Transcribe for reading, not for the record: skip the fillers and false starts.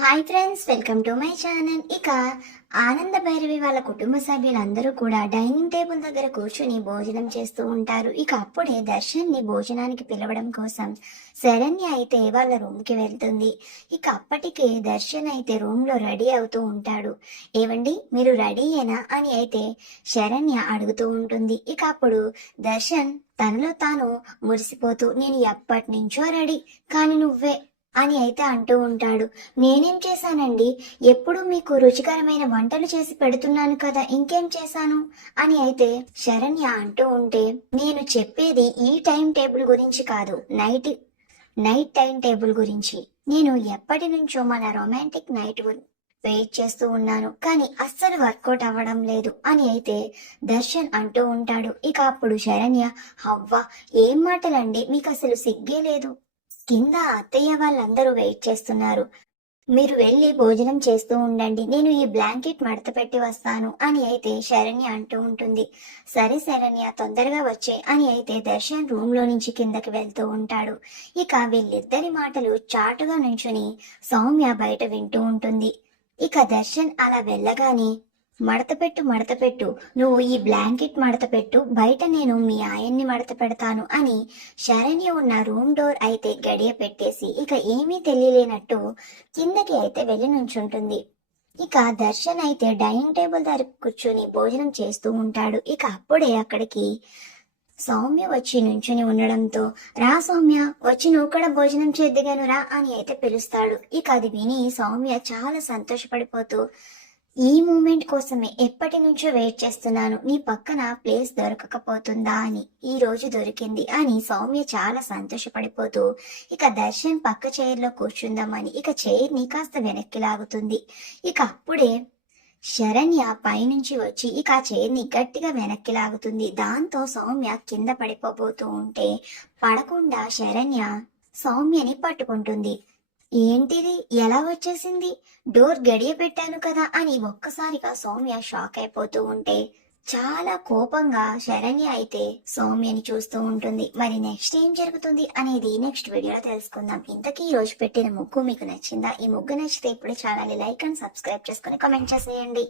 Hi friends, welcome to my channel. ఇక ఆనంద భైరవి వాళ్ళ కుటుంబ సభ్యులందరూ కూడా డైనింగ్ టేబుల్ దగ్గర కూర్చుని భోజనం చేస్తూ ఉంటారు. ఇక అప్పుడే దర్శన్ ని భోజనానికి పిలవడం కోసం శరణ్య అయితే వాళ్ళ రూమ్ కి వెళ్తుంది. ఇక అప్పటికే దర్శన్ అయితే రూమ్ లో రెడీ అవుతూ ఉంటాడు. ఏవండి, మీరు రెడీయేనా అని అయితే శరణ్య అడుగుతూ ఉంటుంది. ఇక అప్పుడు దర్శన్ తనలో తాను మురిసిపోతూ, నేను ఎప్పటి నుంచో రెడీ, కానీ నువ్వే అని అయితే అంటూ ఉంటాడు. నేనేం చేశానండి? ఎప్పుడు మీకు రుచికరమైన వంటలు చేసి పెడుతున్నాను కదా, ఇంకేం చేశాను అని అయితే శరణ్య అంటూ ఉంటే, నేను చెప్పేది ఈ టైం టేబుల్ గురించి కాదు, నైట్ టైం టేబుల్ గురించి. నేను ఎప్పటి నుంచో మన రొమాంటిక్ నైట్ వెయిట్ చేస్తూ ఉన్నాను, కానీ అస్సలు వర్కౌట్ అవ్వడం లేదు అని అయితే దర్శన్ అంటూ ఉంటాడు. ఇక అప్పుడు శరణ్య, అవ్వా ఏం మాటలండి, మీకు అసలు సిగ్గే లేదు. కింద అత్తయ్య వాళ్ళందరూ వెయిట్ చేస్తున్నారు, మీరు వెళ్ళి భోజనం చేస్తూ ఉండండి, నేను ఈ బ్లాంకెట్ మడత పెట్టి వస్తాను అని అయితే శరణ్య అంటూ ఉంటుంది. సరే శరణ్య, తొందరగా వచ్చే అని అయితే దర్శన్ రూమ్ లో నుంచి కిందకి వెళ్తూ ఉంటాడు. ఇక వీళ్ళిద్దరి మాటలు చాటుగా నుంచుని సౌమ్య బయట వింటూ ఉంటుంది. ఇక దర్శన్ అలా వెళ్ళగానే, మడతపెట్టు, నువ్వు ఈ బ్లాంకెట్ మడతపెట్టు, బయట నేను మీ ఆయన్ని మడత పెడతాను అని శరణ్య ఉన్న రూమ్ డోర్ అయితే గడియ పెట్టేసి ఇక ఏమీ తెలియలేనట్టు కిందకి అయితే వెళ్ళి నుంచుంటుంది. ఇక దర్శన్ అయితే డైనింగ్ టేబుల్ దగ్గర కూర్చుని భోజనం చేస్తూ ఉంటాడు. ఇక అప్పుడే అక్కడికి సౌమ్య వచ్చి నుంచుని ఉండడంతో, రా సౌమ్య, వచ్చి నువ్వు కూడా భోజనం చేద్దిగాను రా అని అయితే పిలుస్తాడు. ఇక అది విని సౌమ్య చాలా సంతోషపడిపోతూ, ఈ మూమెంట్ కోసమే ఎప్పటి నుంచో వెయిట్ చేస్తున్నాను, నీ పక్కన ప్లేస్ దొరకకపోతుందా అని, ఈ రోజు దొరికింది అని సౌమ్య చాలా సంతోషపడిపోతూ ఇక దర్శన్ పక్క చైర్లో కూర్చుందామని ఇక చైర్ ని కాస్త వెనక్కి లాగుతుంది. ఇక అప్పుడే శరణ్య పైనుంచి వచ్చి ఇక ఆ చైర్ ని గట్టిగా వెనక్కి లాగుతుంది. దాంతో సౌమ్య కింద పడిపోబోతూ ఉంటే పడకుండా శరణ్య సౌమ్యని పట్టుకుంటుంది. ఏంటిది, ఎలా వచ్చేసింది? డోర్ గడియ పెట్టాను కదా అని ఒక్కసారిగా సౌమ్య షాక్ అయిపోతూ ఉంటే చాలా కోపంగా శరణ్య అయితే సౌమ్యని చూస్తూ ఉంటుంది. మరి నెక్స్ట్ ఏం జరుగుతుంది అనేది నెక్స్ట్ వీడియోలో తెలుసుకుందాం. ఇంతకీ ఈ రోజు పెట్టిన ముగ్గు మీకు నచ్చిందా? ఈ ముగ్గు నచ్చితే ఇప్పుడు ఛానల్ లైక్ అండ్ సబ్స్క్రైబ్ చేసుకుని కామెంట్ చేసేయండి.